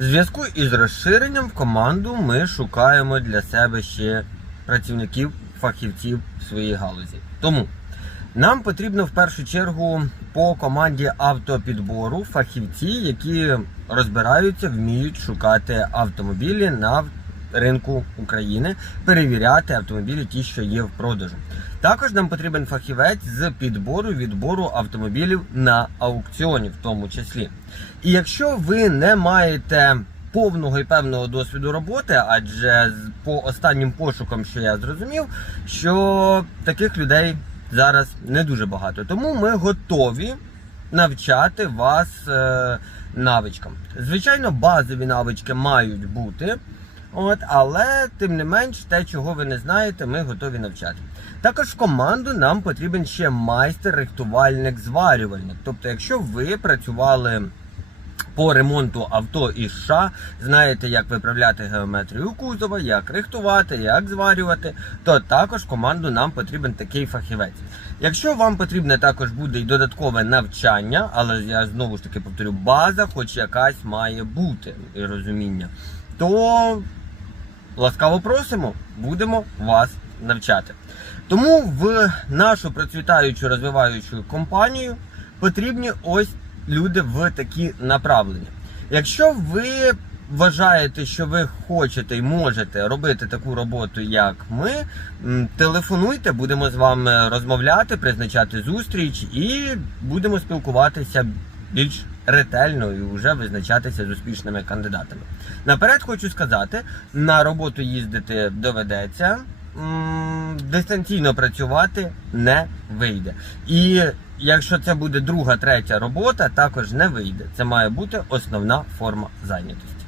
В зв'язку із розширенням в команду ми шукаємо для себе ще працівників, фахівців в своїй галузі. Тому нам потрібно в першу чергу по команді автопідбору фахівці, які розбираються, вміють шукати автомобілі на ринку України, перевіряти автомобілі, ті, що є в продажу. Також нам потрібен фахівець з підбору відбору автомобілів на аукціоні, в тому числі. І якщо ви не маєте повного і певного досвіду роботи, адже по останнім пошукам, що я зрозумів, що таких людей зараз не дуже багато. Тому ми готові навчати вас е, навичкам. Звичайно, базові навички мають бути. От, але тим не менш, те, чого ви не знаєте, ми готові навчати. Також в команду нам потрібен ще майстер-рихтувальник зварювальник. Тобто, якщо ви працювали по ремонту авто і США, знаєте, як виправляти геометрію кузова, як рихтувати, як зварювати, то також команду нам потрібен такий фахівець. Якщо вам потрібне також буде й додаткове навчання, але я знову ж таки повторю, база, хоч якась має бути і розуміння, то ласкаво просимо, будемо вас навчати. Тому в нашу процвітаючу розвиваючу компанію потрібні ось люди в такі направлення. Якщо ви вважаєте, що ви хочете і можете робити таку роботу, як ми, телефонуйте, будемо з вами розмовляти, призначати зустріч і будемо спілкуватися більш ретельно і вже визначатися з успішними кандидатами. Наперед хочу сказати, на роботу їздити доведеться. Дистанційно працювати не вийде. І якщо це буде друга, третя робота, також не вийде. Це має бути основна форма зайнятості.